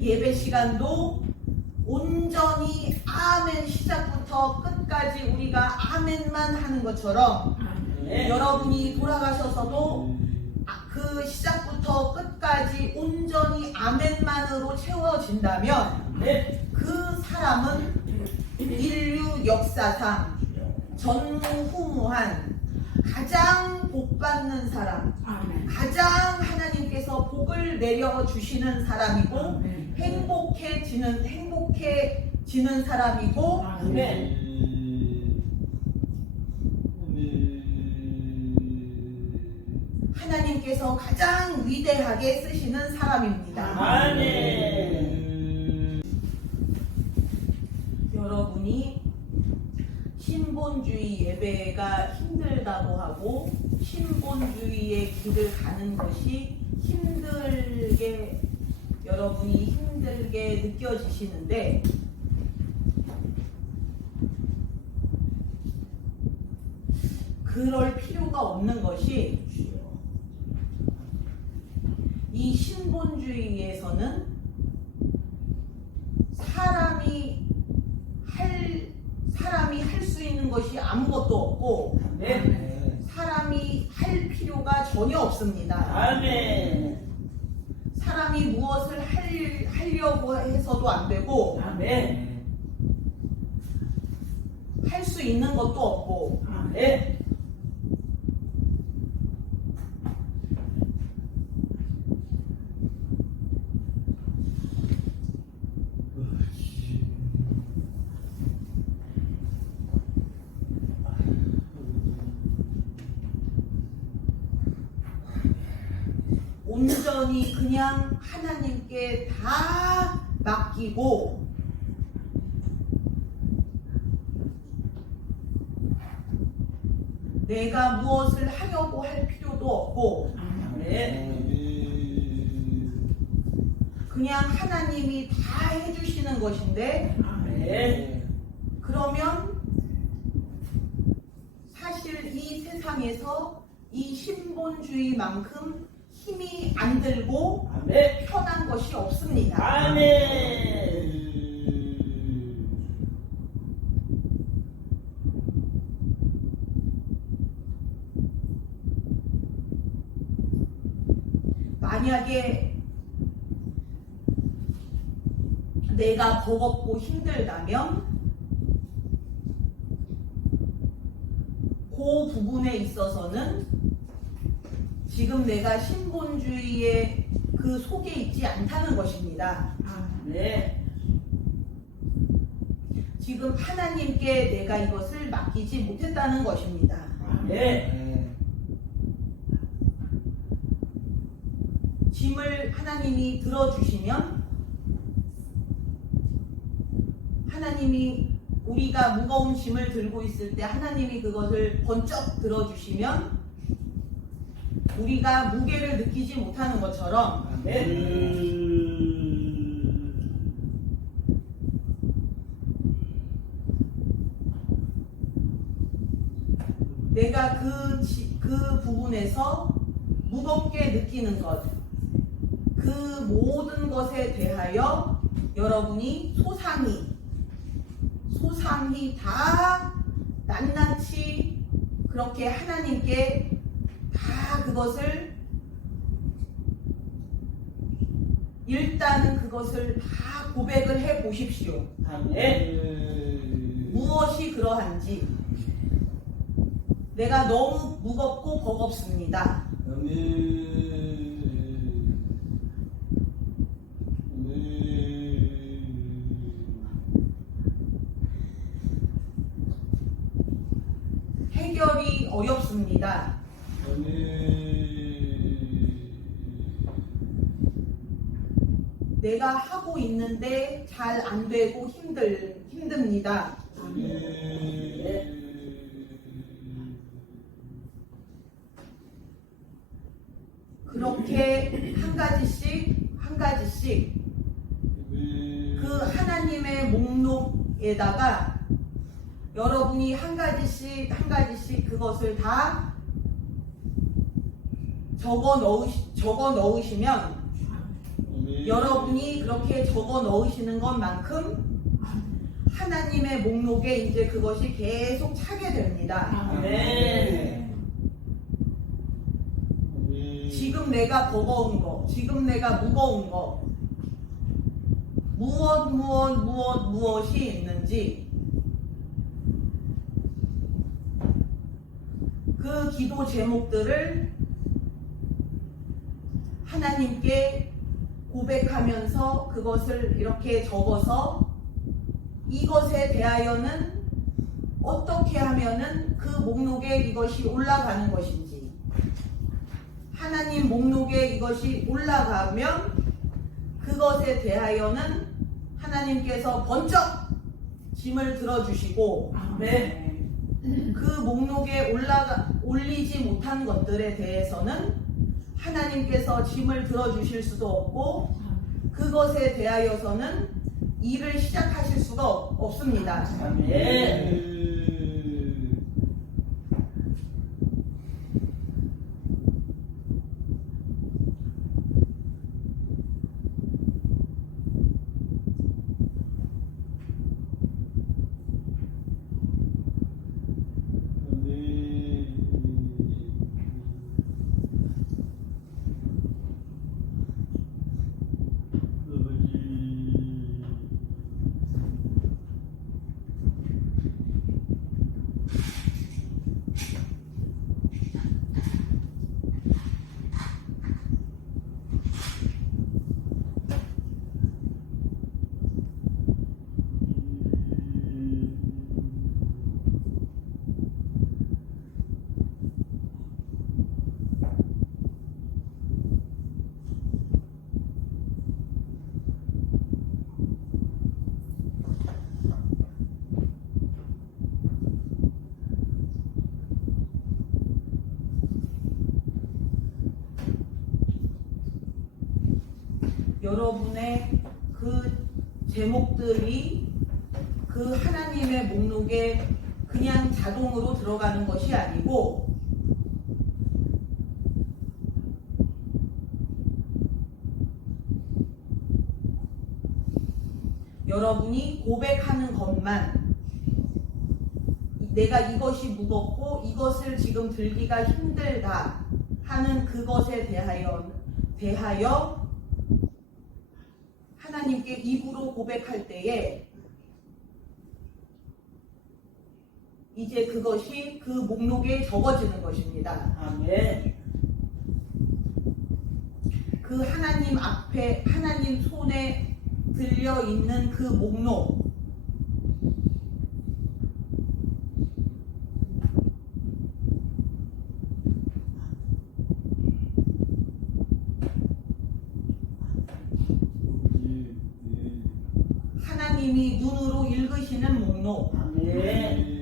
예배 시간도 온전히 아멘 시작부터 끝까지 우리가 아멘만 하는 것처럼 여러분이 돌아가셔서도 그 시작부터 끝까지 온전히 아멘만으로 채워진다면 그 사람은 인류 역사상 전무후무한 가장 복받는 사람, 가장 하나님께서 복을 내려주시는 사람이고 행복해지는 사람이고 하나님께서 가장 위대하게 쓰시는 사람입니다. 아멘. 여러분이 신본주의 예배가 힘들다고 하고 신본주의의 길을 가는 것이 여러분이 힘들게 느껴지시는데 그럴 필요가 없는 것이 이 신본주의에서는 사람이 할 수 있는 것이 아무것도 없고 사람이 할 필요가 전혀 없습니다. 아멘. 사람이 무엇을 하려고 해서도 안 되고 아멘. 할 수 있는 것도 없고 아멘. 온전히 그냥 하나님께 다 맡기고 내가 무엇을 하려고 할 필요도 없고 그냥 하나님이 다 해주시는 것인데 그러면 사실 이 세상에서 이 신본주의만큼 힘이 안 들고 편한 것이 없습니다. 아멘. 만약에 내가 버겁고 힘들다면 그 부분에 있어서는 지금 내가 신본주의의 그 속에 있지 않다는 것입니다. 지금 하나님께 내가 이것을 맡기지 못했다는 것입니다. 짐을 하나님이 들어주시면 하나님이 우리가 무거운 짐을 들고 있을 때 하나님이 그것을 번쩍 들어주시면 우리가 무게를 느끼지 못하는 것처럼 내가 그 부분에서 무겁게 느끼는 것, 그 모든 것에 대하여 여러분이 소상히 다 낱낱이 그렇게 하나님께 다 그것을 일단은 그것을 다 고백을 해 보십시오. 무엇이 그러한지 내가 너무 무겁고 버겁습니다. 해결이 어렵습니다. 내가 하고 있는데 잘 안 되고 힘듭니다. 그렇게 한 가지씩 그 하나님의 목록에다가 여러분이 한 가지씩 그것을 다 적어 넣으시면 여러분이 그렇게 적어 넣으시는 것만큼 하나님의 목록에 이제 그것이 계속 차게 됩니다. 아멘. 지금 내가 버거운 거, 지금 내가 무거운 거, 무엇이 있는지 그 기도 제목들을 하나님께 고백하면서 그것을 이렇게 적어서 이것에 대하여는 어떻게 하면은 그 목록에 이것이 올라가는 것인지, 하나님 목록에 이것이 올라가면 그것에 대하여는 하나님께서 번쩍 짐을 들어주시고, 그 목록에 올리지 못한 것들에 대해서는 하나님께서 짐을 들어주실 수도 없고 그것에 대하여서는 일을 시작하실 수가 없습니다. 아멘. 여러분의 그 제목들이 그 하나님의 목록에 그냥 자동으로 들어가는 것이 아니고 여러분이 고백하는 것만, 내가 이것이 무겁고 이것을 지금 들기가 힘들다 하는 그것에 대하여 하나님께 입으로 고백할 때에 이제 그것이 그 목록에 적어지는 것입니다. 아멘. 그 하나님 앞에 하나님 손에 들려 있는 그 목록, 하나님이 눈으로 읽으시는 목록, 아멘.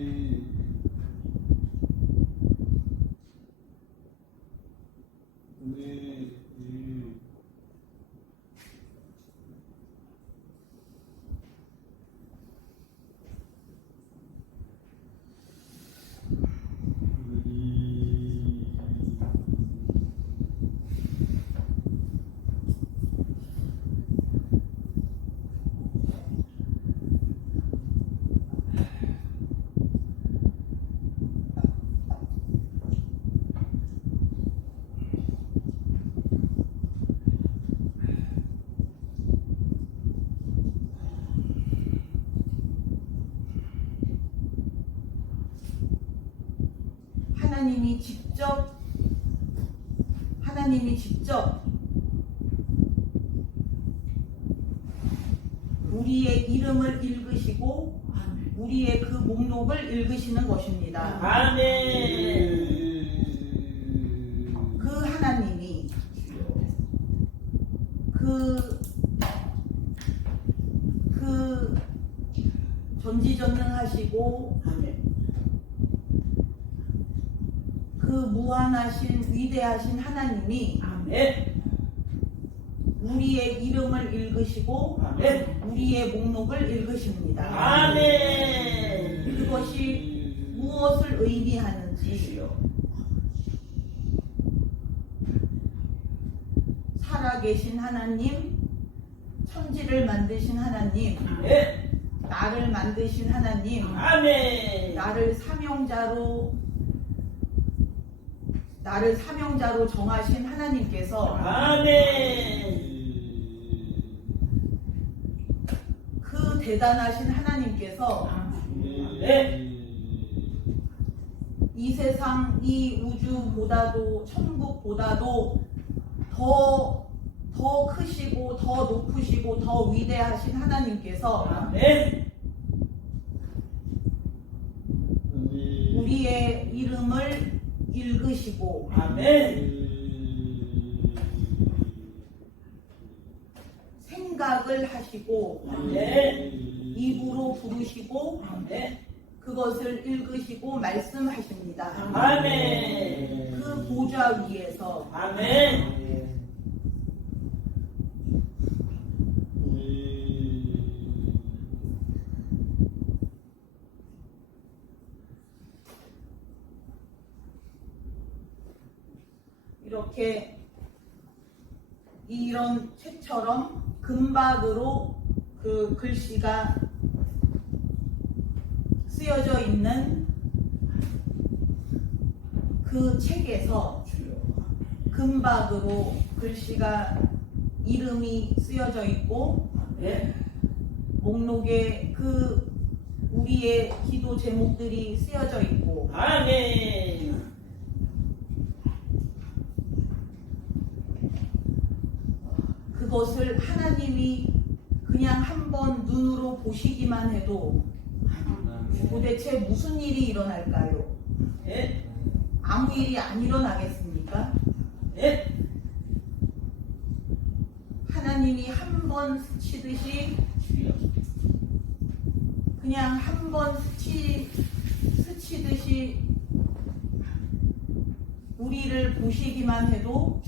하나님이 직접 우리의 이름을 읽으시고 우리의 그 목록을 읽으시는 것입니다. 아멘. 그 하나님이 그 전지전능하시고 아멘. 그 무한하신 위대하신 하나님이 아멘. 우리의 이름을 읽으시고 아멘. 우리의 목록을 읽으십니다. 아멘. 그것이 무엇을 의미하는지, 살아계신 하나님, 천지를 만드신 하나님, 네. 나를 만드신 하나님, 아멘. 나를 사명자로 정하신 하나님께서 아멘. 그 대단하신 하나님께서 네. 이 세상, 이 우주보다도 천국보다도 더 크시고 더 높으시고 더 위대하신 하나님께서 아멘. 우리의 이름을 읽으시고 아멘. 생각을 하시고 아멘. 입으로 부르시고 아멘. 그것을 읽으시고 말씀하십니다. 아멘. 그 보좌 위에서 아멘. 이렇게 이런 책처럼 금박으로 그 글씨가 쓰여져 있는 그 책에서 금박으로 글씨가 이름이 쓰여져 있고 네. 목록에 그 우리의 기도 제목들이 쓰여져 있고 아멘. 그것을 하나님이 그냥 한번 눈으로 보시기만 해도 도대체 무슨 일이 일어날까요? 네. 아무 일이 안 일어나겠습니까? 네. 하나님이 한 번 스치듯이 그냥 한 번 스치듯이 우리를 보시기만 해도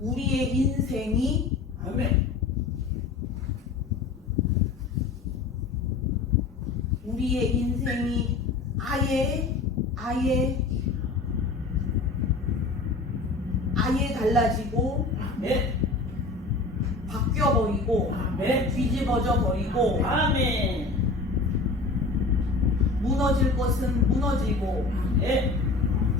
우리의 인생이 아멘. 우리의 인생이 아예 달라지고 네. 바뀌어버리고 네. 뒤집어져 버리고 아멘. 무너질 것은 무너지고 네.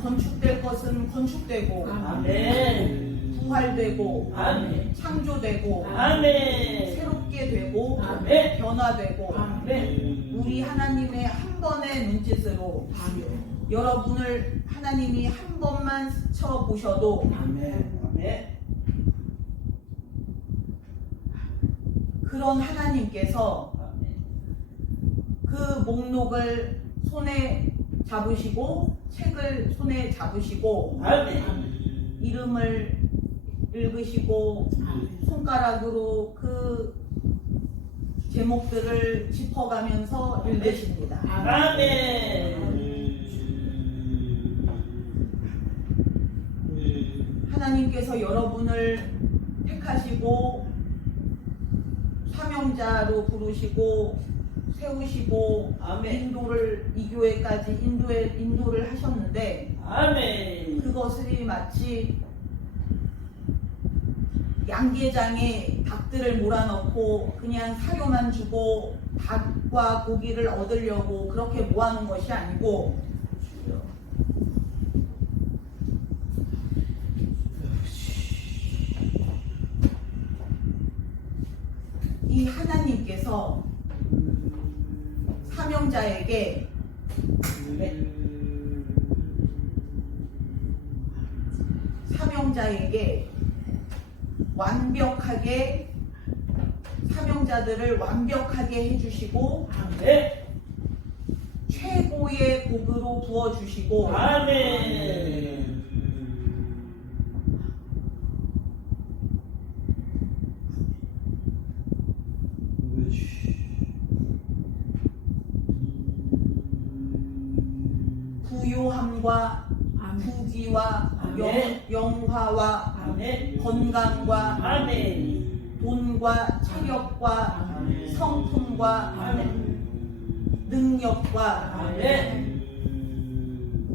건축될 것은 건축되고 아멘. 부활되고 아멘. 창조되고 아멘. 새롭게 되고 아멘. 변화되고 아멘. 우리 하나님의 한 번의 눈짓으로 여러분을 하나님이 한 번만 스쳐 보셔도 아멘. 아멘. 그런 하나님께서 아멘. 그 목록을 손에 잡으시고 책을 손에 잡으시고 아멘. 이름을 읽으시고 손가락으로 그 제목들을 짚어가면서 읽으십니다. 아멘. 하나님께서 여러분을 택하시고 사명자로 부르시고 세우시고 아멘. 이 교회까지 인도를 하셨는데 아멘. 그것이 마치 양계장에 닭들을 몰아넣고 그냥 사료만 주고 닭과 고기를 얻으려고 그렇게 모아놓은 것이 아니고 이 하나님께서 사명자에게 완벽하게 사명자들을 완벽하게 해주시고 네. 최고의 복으로 부어주시고 아멘. 부요함과 부귀와 아멘. 영화와 아멘. 건강과 아멘. 돈과 체력과 아멘. 성품과 아멘. 능력과 아멘.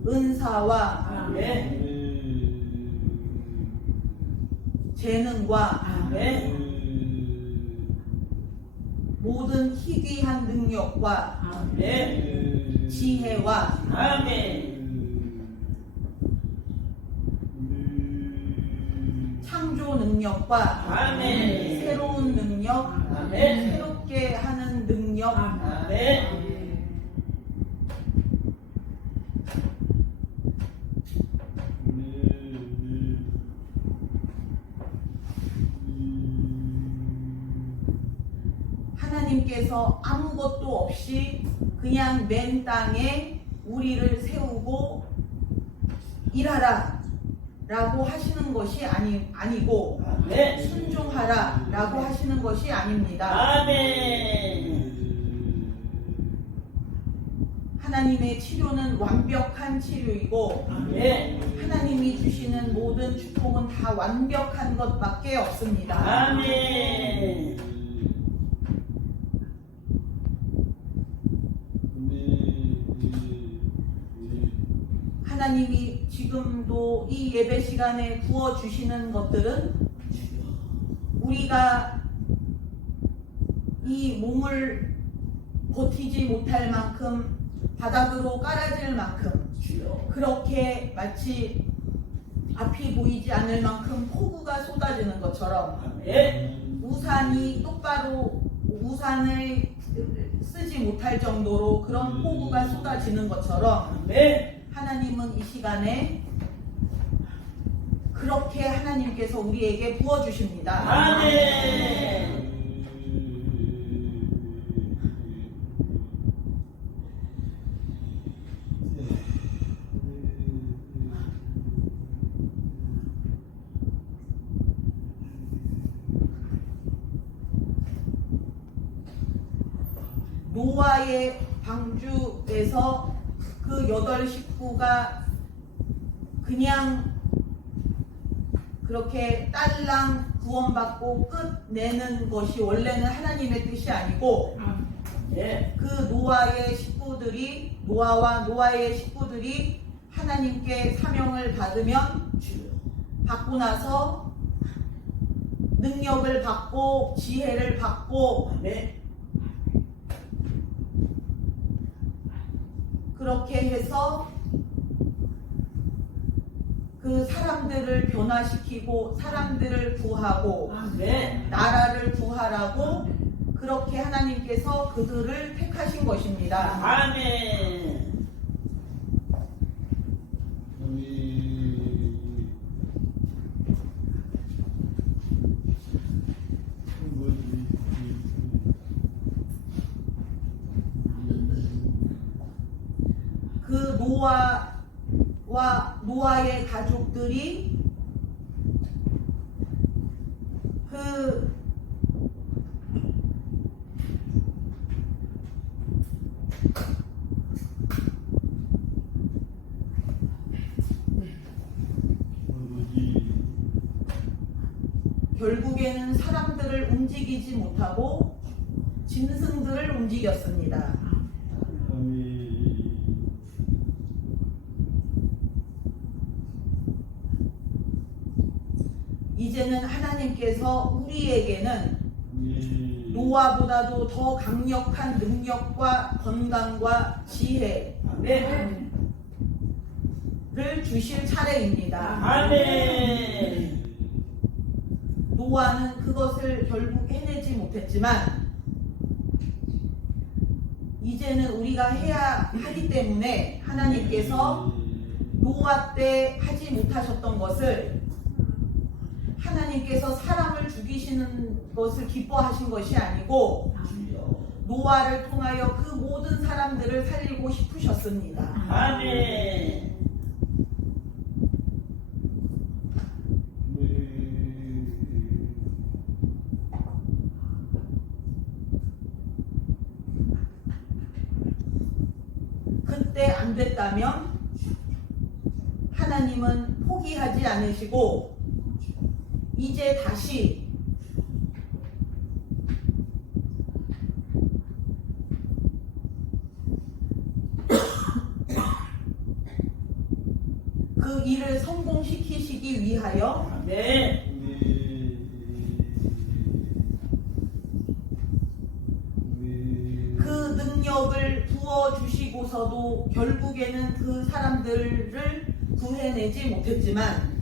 은사와 아멘. 재능과 아멘. 모든 희귀한 능력과 아멘. 지혜와 아멘. 창조 능력과 아멘. 새로운 능력, 아멘. 새롭게 하는 능력, 아멘. 하나님께서 아무것도 없이 그냥 맨 땅에 우리를 세우고 일하라 라고 하시는 것이 아니고 아멘. 순종하라 라고 하시는 것이 아닙니다. 아멘. 하나님의 치료는 완벽한 치료이고 아멘. 하나님이 주시는 모든 축복은 다 완벽한 것밖에 없습니다. 아멘. 하나님이 지금도 이 예배 시간에 부어주시는 것들은 우리가 이 몸을 버티지 못할 만큼 바닥으로 깔아질 만큼 그렇게 마치 앞이 보이지 않을 만큼 폭우가 쏟아지는 것처럼 아멘. 우산이 똑바로 우산을 쓰지 못할 정도로 그런 폭우가 쏟아지는 것처럼 아멘. 하나님은 이 시간에 그렇게 하나님께서 우리에게 부어주십니다. 아멘. 노아의 방주에서 그 8 식구가 그냥 그렇게 딸랑 구원받고 끝내는 것이 원래는 하나님의 뜻이 아니고 예. 그 노아의 식구들이 노아와 노아의 식구들이 하나님께 사명을 받고 나서 능력을 받고 지혜를 받고 아멘. 그렇게 해서 그 사람들을 변화시키고 사람들을 구하고 아멘. 나라를 구하라고 그렇게 하나님께서 그들을 택하신 것입니다. 아멘. 그 노아와 노아의 가족들이 결국에는 사람들을 움직이지 못하고 짐승들을 움직였습니다. 이제는 하나님께서 우리에게는 노아보다도 더 강력한 능력과 건강과 지혜를 아멘. 주실 차례입니다. 아멘. 노아는 그것을 결국 해내지 못했지만 이제는 우리가 해야 하기 때문에 하나님께서 노아 때 하지 못하셨던 것을 하나님께서 사람을 죽이시는 것을 기뻐하신 것이 아니고 노아를 통하여 그 모든 사람들을 살리고 싶으셨습니다. 아멘. 그때 안 됐다면 하나님은 포기하지 않으시고 이제 다시 그 일을 성공시키시기 위하여 아멘. 나서서도 결국에는 그 사람들을 구해내지 못했지만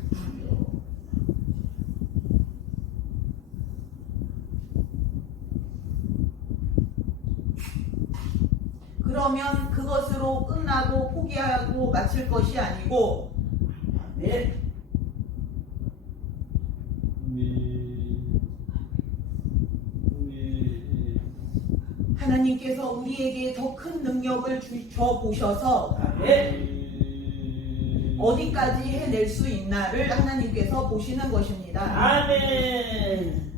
그러면 그것으로 끝나고 포기하고 마칠 것이 아니고 아멘. 하나님께서 우리에게 더 큰 능력을 줘 보셔서 아멘. 어디까지 해낼 수 있나를 하나님께서 보시는 것입니다. 아멘.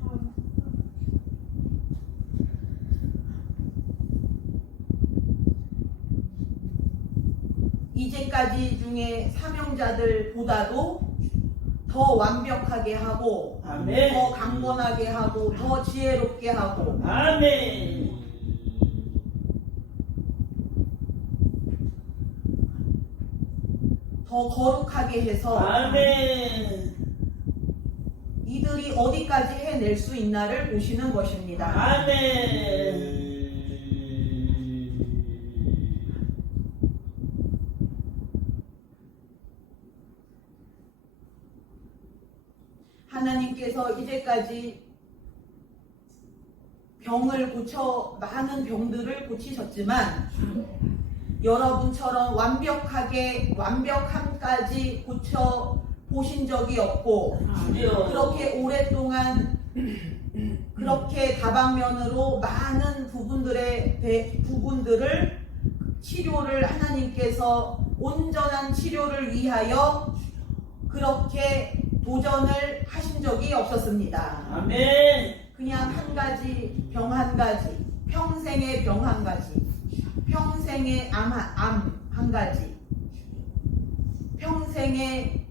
이제까지 중에 사명자들보다도 더 완벽하게 하고 아멘. 더 강건하게 하고 더 지혜롭게 하고 아멘. 더 거룩하게 해서 아멘. 이들이 어디까지 해낼 수 있나를 보시는 것입니다. 아멘. 하나님께서 이제까지 병을 고쳐 많은 병들을 고치셨지만 여러분처럼 완벽함까지 고쳐 보신 적이 없고 그렇게 오랫동안 그렇게 다방면으로 많은 부분들을 치료를 하나님께서 온전한 치료를 위하여 그렇게 도전을 하신 적이 없었습니다. 아멘. 그냥 한 가지 병 한 가지, 평생의 병 한 가지, 평생의 암 한 가지, 평생의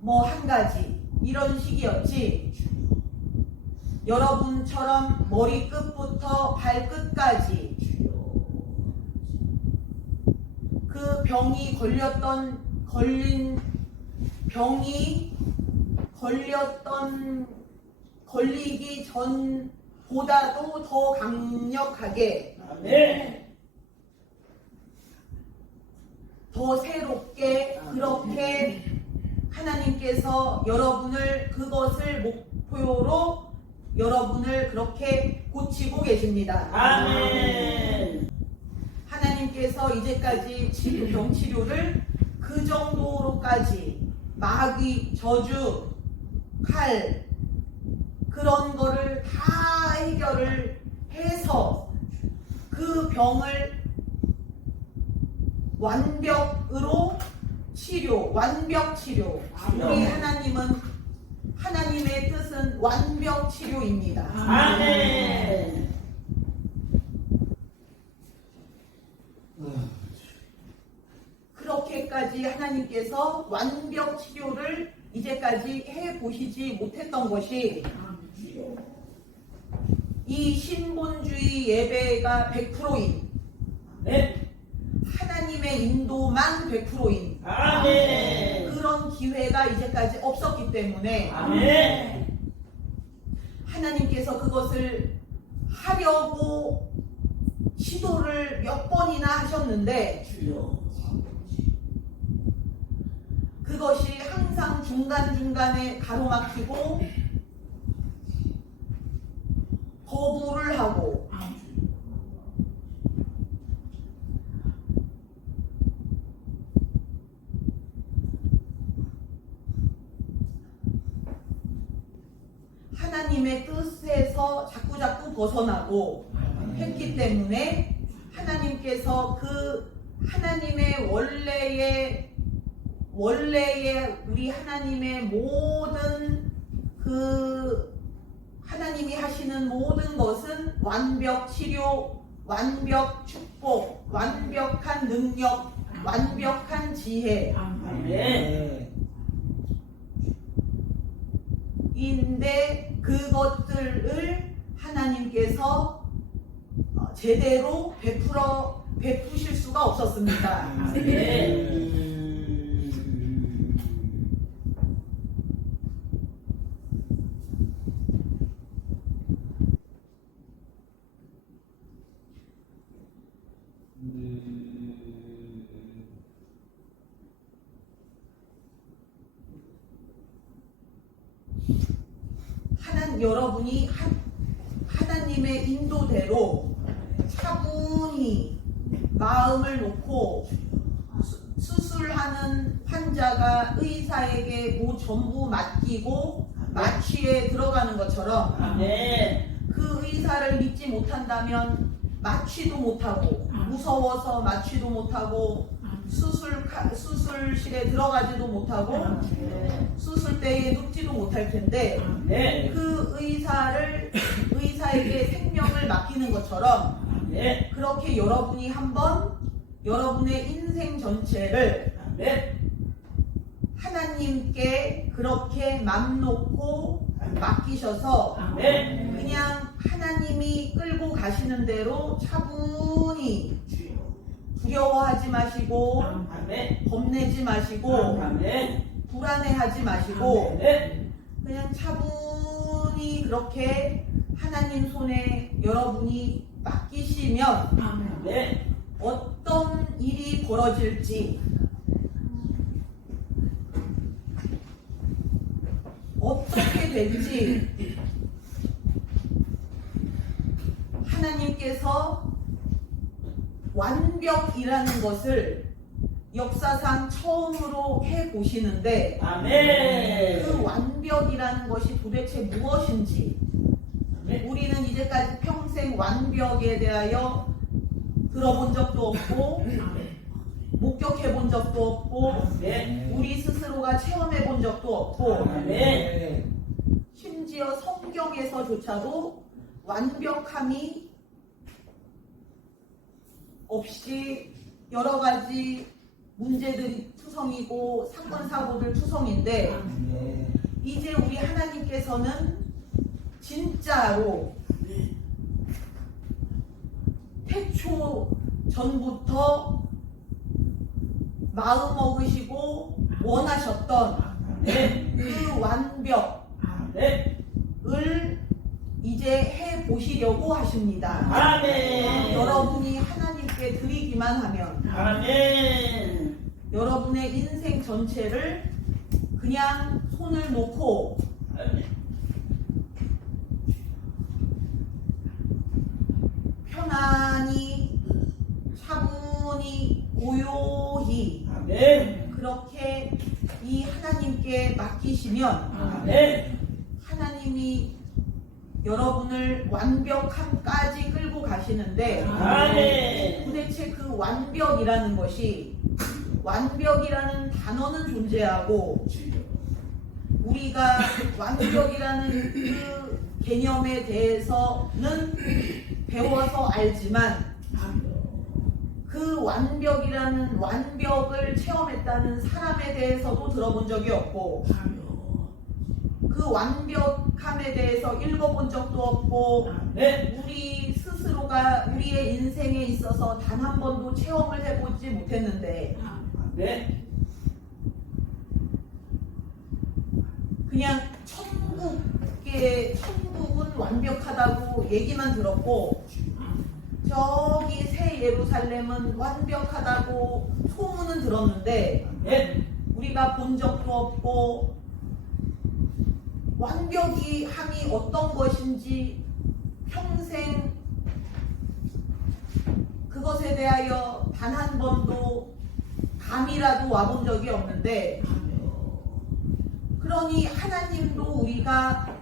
뭐 한 가지 이런 식이었지. 여러분처럼 머리끝부터 발끝까지 그 병이 걸리기 전보다도 더 강력하게 아멘. 더 새롭게 그렇게 하나님께서 그것을 목표로 여러분을 그렇게 고치고 계십니다. 아멘. 하나님께서 이제까지 병치료를 그 정도로까지 마귀, 저주, 칼 그런 거를 다 해결을 해서 그 병을 완벽 치료. 우리 하나님의 뜻은 완벽 치료입니다. 아멘. 그렇게까지 하나님께서 완벽 치료를 이제까지 해 보시지 못했던 것이 이 신본주의 예배가 100%인 하나님의 인도만 100%인 아멘. 그런 기회가 이제까지 없었기 때문에 아멘. 하나님께서 그것을 하려고 시도를 몇 번이나 하셨는데 그것이 항상 중간중간에 가로막히고 거부를 하고 하나님의 뜻에서 자꾸자꾸 벗어나고 했기 때문에 하나님께서 그 하나님의 원래의 우리 하나님의 모든 그 하나님이 하시는 모든 것은 완벽 치료, 완벽 축복, 완벽한 능력, 완벽한 지혜 아멘. 인데 그것들을 하나님께서 제대로 베푸실 수가 없었습니다. 아멘. 그냥 여러분이 하나님의 인도대로 차분히 마음을 놓고 수술하는 환자가 의사에게 뭐 전부 맡기고 마취에 들어가는 것처럼 아멘. 그 의사를 믿지 못한다면 마취도 못하고 무서워서 마취도 못하고 수술실에 들어가지도 못하고 수술대에 눕지도 못할 텐데 네. 그 의사에게 생명을 맡기는 것처럼 네. 그렇게 여러분이 한번 여러분의 인생 전체를 네. 하나님께 그렇게 맘 놓고 맡기셔서 네. 그냥 하나님이 끌고 가시는 대로 차분히 두려워하지 마시고 아멘. 겁내지 마시고 아멘. 불안해하지 마시고 네. 그냥 차분히 그렇게 하나님 손에 여러분이 맡기시면 네. 어떤 일이 벌어질지 어떻게 될지 하나님께서 완벽이라는 것을 역사상 처음으로 해보시는데 아멘. 그 완벽이라는 것이 도대체 무엇인지 우리는 이제까지 평생 완벽에 대하여 들어본 적도 없고 목격해 본 적도 없고 네. 우리 스스로가 체험해 본 적도 없고 네. 심지어 성경에서조차도 완벽함이 없이 여러 가지 문제들이 투성이고 사건 사고들 투성인데 이제 우리 하나님께서는 진짜로 태초 전부터 마음 먹으시고 원하셨던 그 완벽을 네. 이제 해 보시려고 하십니다. 아멘. 여러분이 하나님께 드리기만 하면 아멘. 여러분의 인생 전체를 그냥 손을 놓고 편안히 차분히 고요히 아멘. 그렇게 이 하나님께 맡기시면 아멘. 하나님이 여러분을 완벽함까지 끌고 가시는데 아멘. 도대체 그 완벽이라는 것이 완벽이라는 단어는 존재하고 우리가 완벽이라는 그 개념에 대해서는 배워서 알지만 그 완벽이라는 완벽을 체험했다는 사람에 대해서도 들어본 적이 없고 그 완벽함에 대해서 읽어본 적도 없고 네. 우리 스스로가 우리의 인생에 있어서 단 한 번도 체험을 해보지 못했는데 네. 그냥 천국은 완벽하다고 얘기만 들었고 저기 새 예루살렘은 완벽하다고 소문은 들었는데 네. 우리가 본 적도 없고 완벽이 함이 어떤 것인지 평생 그것에 대하여 단 한 번도 감이라도 와본 적이 없는데 그러니 하나님도 우리가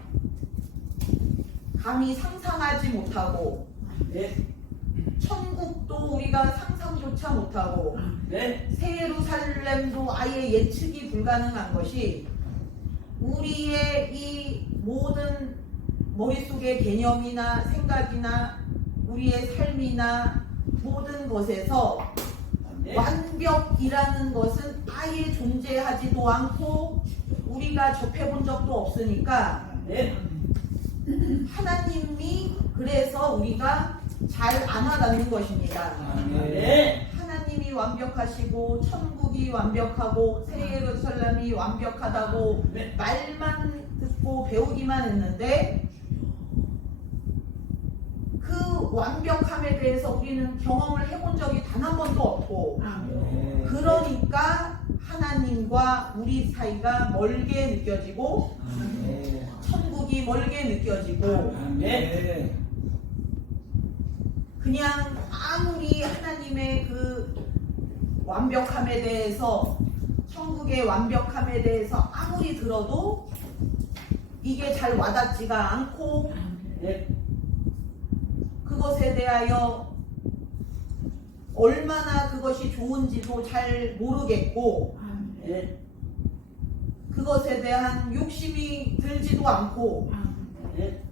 감히 상상하지 못하고 네. 천국도 우리가 상상조차 못하고 네. 새 예루살렘도 아예 예측이 불가능한 것이 우리의 이 모든 머릿속의 개념이나 생각이나 우리의 삶이나 모든 것에서 네. 완벽이라는 것은 아예 존재하지도 않고 우리가 접해본 적도 없으니까 네. 하나님이 그래서 우리가 잘 안 와닿는 것입니다. 네. 하나님이 완벽하시고 천국이 완벽하고 새 예루살렘이 완벽하다고 네. 말만 듣고 배우기만 했는데 그 완벽함에 대해서 우리는 경험을 해본 적이 단 한 번도 없고 그러니까 하나님과 우리 사이가 멀게 느껴지고 아멘. 천국이 멀게 느껴지고 아멘. 그냥 아무리 하나님의 그 완벽함에 대해서 천국의 완벽함에 대해서 아무리 들어도 이게 잘 와닿지가 않고 네. 그것에 대하여 얼마나 그것이 좋은지도 잘 모르겠고 네. 그것에 대한 욕심이 들지도 않고 네.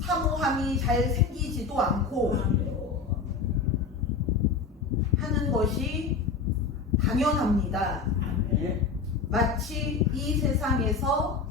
사모함이 잘 생기지도 않고 하는 것이 당연합니다. 네. 마치 이 세상에서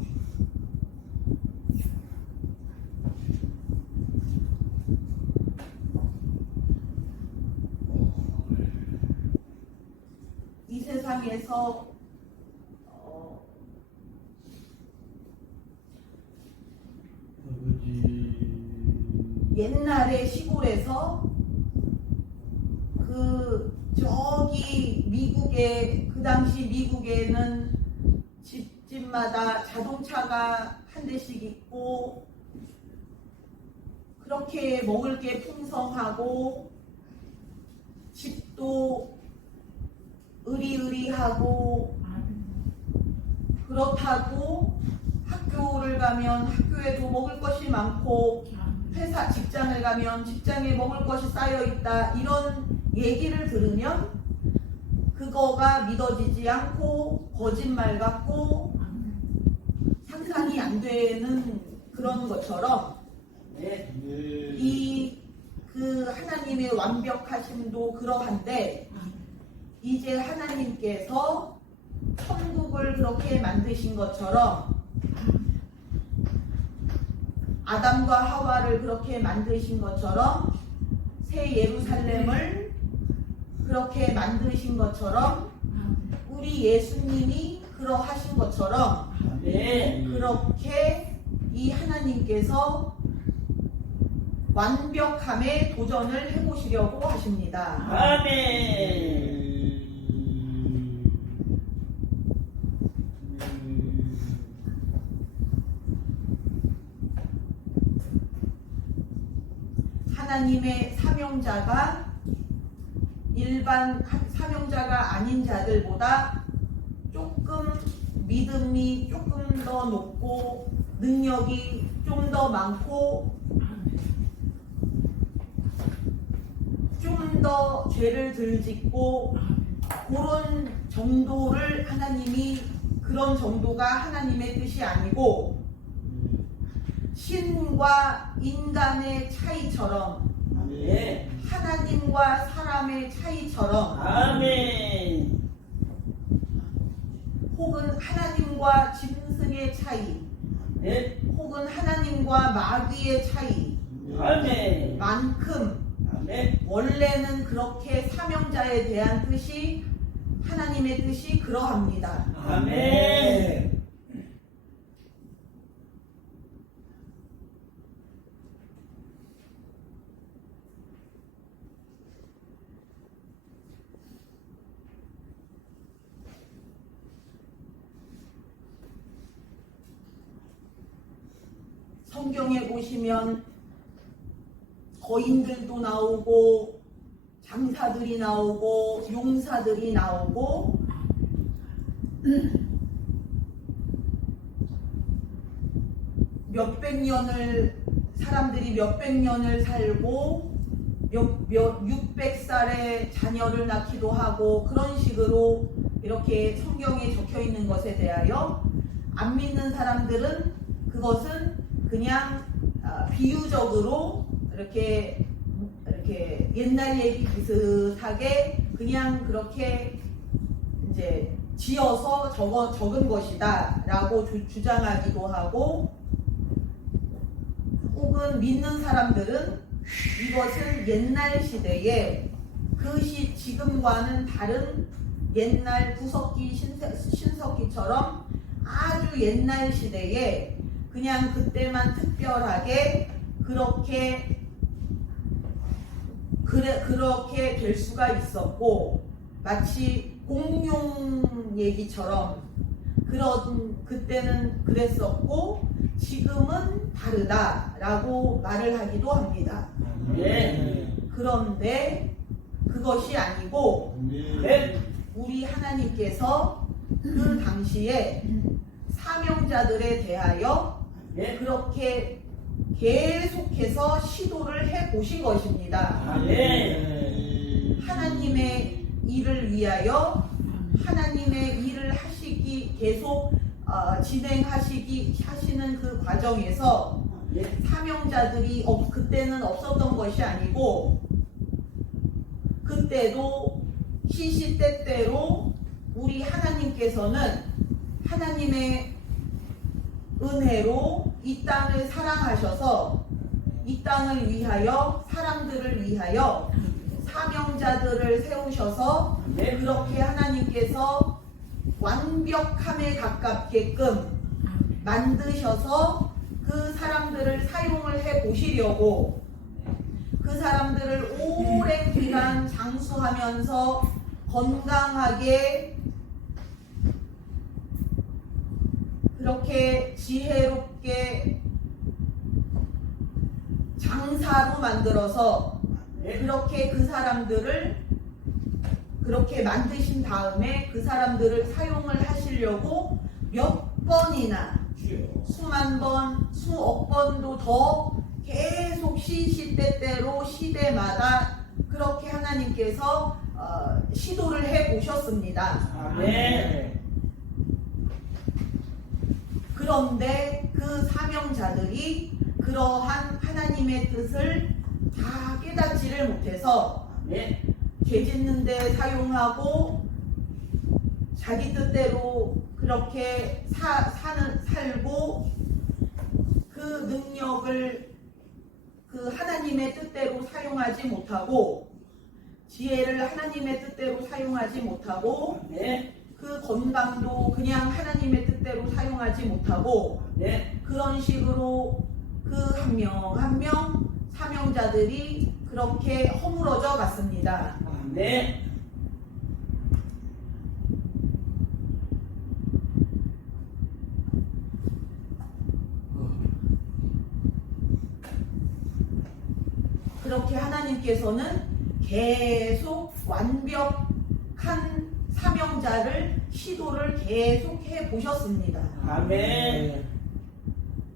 옛날에 시골에서 그 저기 미국에 그 당시 미국에는 집집마다 자동차가 한 대씩 있고 그렇게 먹을 게 풍성하고 집도 으리으리하고 그렇다고 학교를 가면 학교에도 먹을 것이 많고 회사 직장을 가면 직장에 먹을 것이 쌓여 있다 이런 얘기를 들으면 그거가 믿어지지 않고 거짓말 같고 상상이 안 되는 그런 것처럼 이 그 하나님의 완벽하심도 그러한데 이제 하나님께서 천국을 그렇게 만드신 것처럼 아담과 하와를 그렇게 만드신 것처럼 새 예루살렘을 그렇게 만드신 것처럼 우리 예수님이 그러하신 것처럼 그렇게 이 하나님께서 완벽함에 도전을 해보시려고 하십니다. 아멘. 하나님의 사명자가 일반 사명자가 아닌 자들보다 조금 믿음이 조금 더 높고 능력이 좀 더 많고 좀 더 죄를 덜 짓고 그런 정도를 하나님이 그런 정도가 하나님의 뜻이 아니고 신과 인간의 차이처럼 하나님과 사람의 차이처럼 아멘. 혹은 하나님과 짐승의 차이 혹은 하나님과 마귀의 차이 아멘. 만큼 아멘. 원래는 그렇게 사명자에 대한 뜻이 하나님의 뜻이 그러합니다. 아멘. 성경에 보시면 거인들도 나오고 장사들이 나오고 용사들이 나오고 사람들이 몇백 년을 살고 600살의 자녀를 낳기도 하고 그런 식으로 이렇게 성경에 적혀 있는 것에 대하여 안 믿는 사람들은 그것은 그냥 비유적으로 이렇게 옛날 얘기 비슷하게 그냥 그렇게 이제 지어서 적은 것이다 라고 주장하기도 하고 혹은 믿는 사람들은 이것은 옛날 시대에 지금과는 다른 옛날 구석기 신석기처럼 아주 옛날 시대에 그냥 그때만 특별하게 그렇게 될 수가 있었고 마치 공룡 얘기처럼 그때는 그랬었고 지금은 다르다라고 말을 하기도 합니다. 그런데 그것이 아니고 우리 하나님께서 그 당시에 사명자들에 대하여 그렇게 계속해서 시도를 해 보신 것입니다. 하나님의 일을 위하여 하나님의 일을 하시기 계속 하시는 그 과정에서 사명자들이 그때는 없었던 것이 아니고 그때도 시시때때로 우리 하나님께서는 하나님의 은혜로 이 땅을 사랑하셔서 이 땅을 위하여 사람들을 위하여 사명자들을 세우셔서 그렇게 하나님께서 완벽함에 가깝게끔 만드셔서 그 사람들을 사용을 해 보시려고 그 사람들을 오랜 기간 장수하면서 건강하게 그렇게 지혜롭게 장사로 만들어서 그렇게 그 사람들을 그렇게 만드신 다음에 그 사람들을 사용을 하시려고 몇 번이나 수만 번, 수억 번도 더 계속 시시때때로 시대마다 그렇게 하나님께서 시도를 해 보셨습니다. 그런데 그 사명자들이 그러한 하나님의 뜻을 다 깨닫지를 못해서 죄 짓는 데 사용하고 자기 뜻대로 그렇게 살고 그 능력을 그 하나님의 뜻대로 사용하지 못하고 지혜를 하나님의 뜻대로 사용하지 못하고 그 건강도 그냥 하나님의 뜻대로 사용하지 못하고 그런 식으로 그 한 명 한 명 사명자들이 그렇게 허물어져 갔습니다. 그렇게 하나님께서는 계속 완벽한 사명자를 시도를 계속 해 보셨습니다.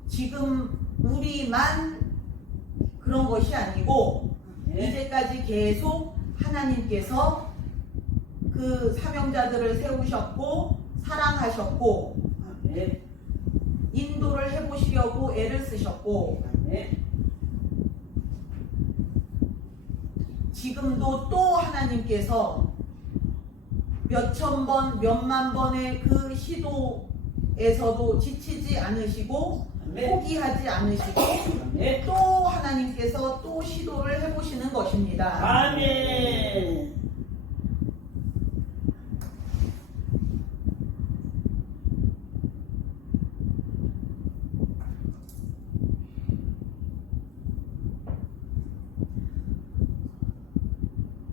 지금 우리만 그런 것이 아니고 이제까지 계속 하나님께서 그 사명자들을 세우셨고 사랑하셨고 인도를 해보시려고 애를 쓰셨고 지금도 또 하나님께서 몇천 번, 몇만 번의 그 시도에서도 지치지 않으시고 포기하지 않으시고 또 하나님께서 또 시도를 해보시는 것입니다.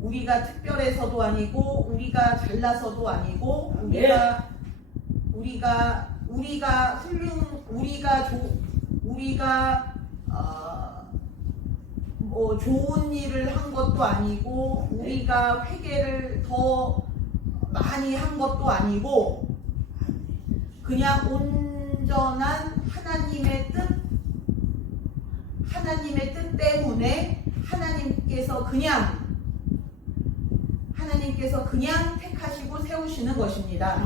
우리가 특별해서도 아니고 우리가 잘나서도 아니고 우리가 뭐 좋은 일을 한 것도 아니고 우리가 회개를 더 많이 한 것도 아니고 그냥 온전한 하나님의 뜻 때문에 하나님께서 그냥 택하시고 세우시는 것입니다.